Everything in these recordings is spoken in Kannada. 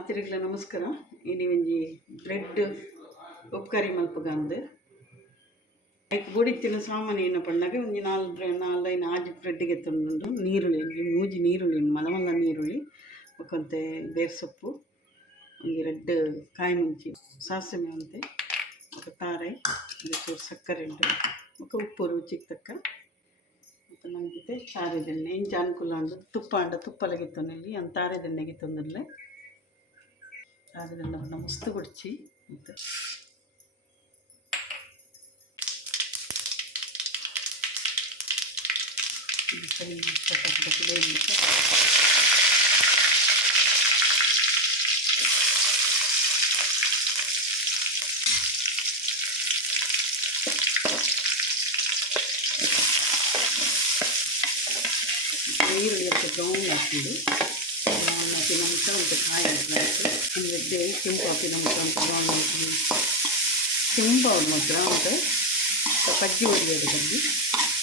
ಮಾತಿರಿಗ್ಲ ನಮಸ್ಕಾರ. ಇನಿ ಒಂಜಿ ಬ್ರೆಡ್ ಉಪ್ಕರಿ ಮಲ್ಪಗಂದು. ಐಕ್ ತಿನ್ನ ಸಾಮಾನು ಏನು ಪಂಡಾಗ ಒಂಜಿ ನಾಲ್ ಬ್ರೆ ನಾಲ್ದೈನ ಆಜಿ ಬ್ರೆಡ್ಗೆ ತಂದು ನೀರುಳ್ಳಿ ಮೂಜಿ ನೀರುಳ್ಳಿ ಮಲಮಲ್ಲ ನೀರುಳ್ಳಿ ಬೊಕಂತೆ ಬೇರ್ ಸೊಪ್ಪು ಒಂಜಿ ರೆಡ್ ಕಾಯಿ ಮುಂಚಿ, ಸಾಸಿವೆ ಅಂತೆ ಬೊಕ ತಾರೈ ಚೂರು ಸಕ್ಕರೆ ಉಂಟು ಬೊಕ ಉಪ್ಪು ರುಚಿಗೆ ತಕ್ಕ. ಮತ್ತು ತಾರೆ ತಾರೆದೆಣ್ಣೆ ಇಂಚ ಅನುಕೂಲ ಉಂಡು ತುಪ್ಪ ಅಂಡ ತುಪ್ಪಲಗಿತ್ತನಲ್ಲಿ ಅಂತ ತಾರೆದೆಣ್ಣೆಗೆ ತಂದಿರಲೆ ತಾರೆದೆಣ್ಣೆ ಬಣ್ಣ ಮಸ್ತ್ ಕೊಡ್ಚಿ ಮತ್ತು ಇದು ಸರಿ ಪಟಾಕಿ ಬೇಯಲಿಕ್ಕೆ ಈರುಳ್ಳಿ ಅಂತ ಬ್ರೌನ್ ಹಾಕಿದ್ದು ಹಾಕಿ ನಮ್ಕ ಒಂದು ಕಾಯಿ ಹಾಕಿ ಅಂದರೆ ಕೆಂಪು ಹಾಕಿ ನಮ್ಕ ಅಂತ ಬ್ರೌನ್ ಕೆಂಪು ಅವ್ರು ಮಾತ್ರ ಮತ್ತು ಸಜ್ಜಿ ಹೊಡೆಯೋದು ಬಂದು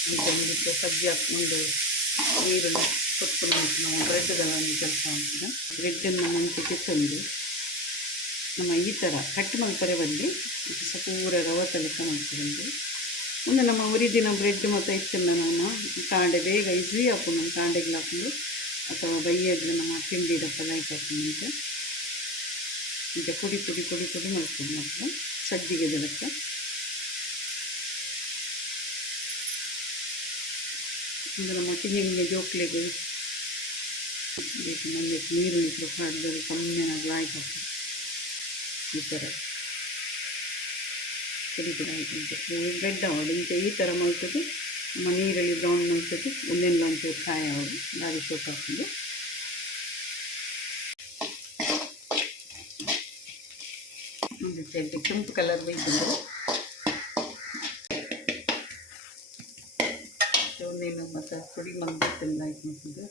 ಅಂತ ಇದಕ್ಕೆ ಸಜ್ಜಿ ಹಾಕಿ ಒಂದು ನೀರನ್ನು ಸೊಪ್ಪು ನಮ್ಗೆ ನಾವು ಬ್ರೆಡ್ಗಳನ್ನು ಕೆಲಸ ಮಾಡ್ತೀವಿ. ಬ್ರೆಡ್ಡನ್ನು ಮುಂಚೆಗೆ ತಂದು ನಮ್ಮ ಈ ಥರ ಕಟ್ ಮಲ್ಪರೆ ಬಂದು ಸ್ವಲ್ಪ ಪೂರ ರವ ತಲಕ ಮಾಡ್ಕೊಂಡು ಒಂದು ನಮ್ಮ ಉರಿದಿನ ಬ್ರೆಡ್ ಮತ್ತು ಇತ್ತನ್ನ ನಾನು. ಕಾಂಡೆ ಬೇಗ ಈಸಿ ಹಾಕೊಂಡು ಕಾಂಡೆಗೆ ಹಾಕೊಂಡು ಅಥವಾ ಬೈಯಾಗ್ಲ ನಮ್ಮ ತಿಂಡಿ ಡಪ್ಪ ಲೈಟ್ ಹಾಕೊಂಡು ಈಗ ಪುಡಿ ಪುಡಿ ಪುಡಿ ಪುಡಿ ಮಾಡ್ಕೊಂಡು ಮಾತ್ರ ಸಜ್ಜಿಗೆ ಲೆಕ್ಕ ಒಂದು ನಮ್ಮ ತೆಂಗಿನ ಜೋಕ್ಲೆಗೆ ಬೇಕು, ನಮಗೆ ನೀರು ಸ್ವಲ್ಪ ಹಾಡಿದರೆ ಕಮ್ಮಿ ಲೈಟ್ ಆಯ್ತು ಈ ಥರ ಪುಡಿ ಪುಡಿ ಆಯ್ತು. ಬ್ರೆಡ್ ಆವಡು ಇಂಚ ಈ ಥರ ನಮ್ಮ ನೀರಲ್ಲಿ ಬ್ರೌನ್ ಮಲ್ತದ್ದು ಒಂದೆಲ್ಲ ಒಂಚೂರು ಕಾಯಿ ಆವಡು ದಾರಿ ಸೋಪ್ ಹಾಕೊಂಡು ಒಂದು ಚೆಂಡು ಕೆಂಪು ಕಲರ್ ಬೇಯ್ತಂದ್ರೆ ಒಂದೇನು ಮತ್ತು ಪುಡಿ ಮಲ್ತಿಲ್ಲ ಆಯ್ತು ಮತ್ತದು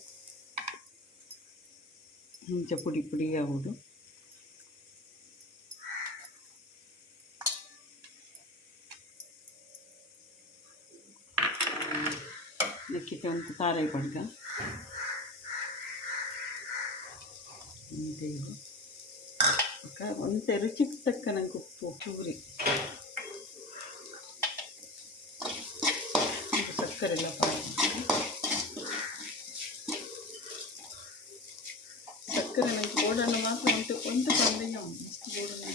ಮುಂಚೆ ಪುಡಿ ಪುಡಿ ಆಗೋದು ನೆಕ್ಕಿಟ್ಟು ಒಂದು ತಾರಾಯಿ ಪಡ್ಕ ಒಂತೆ ರುಚಿಗೆ ತಕ್ಕ ನಂಗೆ ಉಪ್ಪು, ಚೂರಿ. ಸಕ್ಕರೆ ಎಲ್ಲ ಸಕ್ಕರೆ ನಂಗೆ ಗೋಡನ್ನು ಮಾತ್ರ ಒಂದು ಒಂದು ತಂದೆಯ ಮಸ್ತ್ ಗೋಡನ್ನು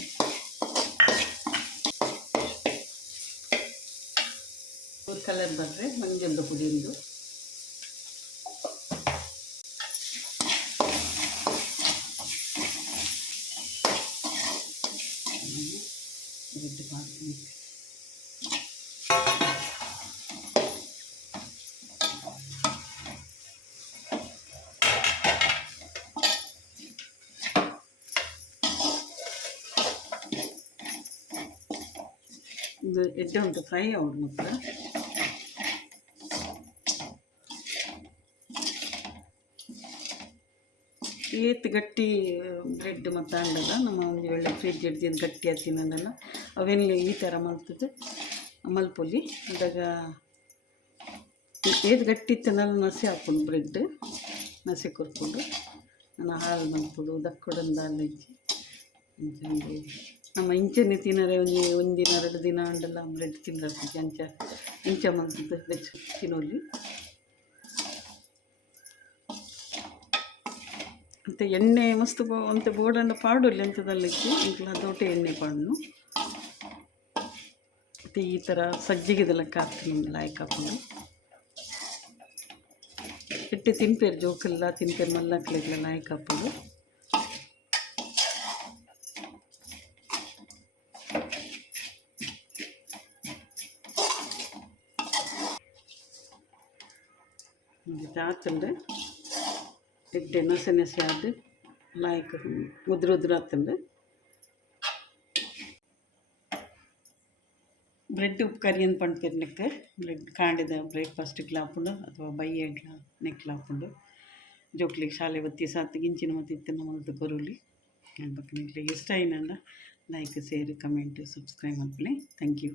ಒಂದು ಕಲರ್ ಬಂದರೆ ಮಂಜಂದು ಪುಡಿಯಿಂದ ರೆಡ್ ಮಾಡ್ತೀನಿ ಇದು ಎಡ್ಡೆ ಉಂಟು ಫ್ರೈ ಅವ್ರು ಏತ್ ಗಟ್ಟಿ ಬ್ರೆಡ್ ಮತ್ತು ಅಂಡದ ನಮ್ಮ ಒಂದು ಒಳ್ಳೆ ಫ್ರಿಡ್ಜ್ ಹಿಡ್ದಿದ್ದು ಗಟ್ಟಿ ಹತ್ತಿನಲ್ಲ ಅವೆಲ್ಲ ಈ ಥರ ಮಲ್ತದೆ. ಮಲ್ಪೊಲಿ. ಅದಾಗ ಏത് ಗಟ್ಟಿ ಇತ್ತನಲ್ಲ ನಸಿ ಹಾಕೊಂಡು ಬ್ರೆಡ್, ನಸಿ ಕೊರ್ಕೊಂಡು ನಾನು ಹಾಲು ಮಲ್ಪುಡು ದಕ್ಕೊಡಂದ ಹಾಲು ಇಜ್ಜಿ ಇಂಚಂದು ನಮ್ಮ ಇಂಚನೆ ತಿನ್ನರೆ, ಒಂದು ಒಂದಿನ ಎರಡು ದಿನ ಅಂಡಲ್ಲ ಬ್ರೆಡ್ ತಿನ್ನರ್ತಿದ್ದೆ ಅಂಚ ಇಂಚ ಮಲ್ತದ್ದು ಬೆಚ್ಚ ತಿನ್ನೋಲಿ ಮತ್ತು ಎಣ್ಣೆ ಮಸ್ತು ಅಂತ ಬೋರ್ಡನ್ನು ಪಾಡುಲ್ಲಿ ಎಂಥದಲ್ಲಿಕ್ಕೆ ಇಂಕ್ಲ ದೊಡ್ಡ ಎಣ್ಣೆ ಪಾಡನು ಮತ್ತು ಈ ಥರ ಸಜ್ಜಿಗೆದೆಲ್ಲ ಹಾಕ್ತೀನಿ ಲಾಯ್ಕ್ ಹಾಕೊಂಡು ಇಟ್ಟು ತಿನ್ಪೇರು ಜೋಕೆಲ್ಲ, ತಿನ್ಪೇರು ಮಲ್ಲಕ್ಲೆಲ್ಲ ಲಾಯ್ಕ್ ಹಾಕೊಂಡು ಆತಂಡು ಎಡ್ಡೆ ನಸೆ ನಸೆ ಆದ್ ಲಾಯ್ಕ್ ಮುದ್ರ ಉದ್ರ ಆಗ್ತದೆ ಬ್ರೆಡ್ ಉಪ್ಕರಿ ಅಂತ ಪಂಡ್ಪೇರು ನೆಕ್ಕ. ಬ್ರೆಡ್ ಕಾಂಡಿದ ಬ್ರೇಕ್ಫಾಸ್ಟ್ ಹಾಕೊಂಡು ಅಥವಾ ಬೈಯಗ್ಲ ನೆಕ್ಲ ಹಾಕೊಂಡು ಜೋಕ್ಲಿಗೆ ಶಾಲೆ ಬತ್ತಿ ಸಾತ್ ಗಿಂಚಿನ ಮತ್ತು ಇತ್ತಿನ ಮತ್ತು ಕೊರುಲಿ ಹೇಳ್ಬೇಕು ನಿಕ್ಲಿಗೆ ಇಷ್ಟ ಏನಂದ ಲೈಕ್ ಶೇರ್, ಕಮೆಂಟ್, ಸಬ್ಸ್ಕ್ರೈಬ್ ಮಾಡ್ಕೊಳ್ಳಿ ಥ್ಯಾಂಕ್ ಯು.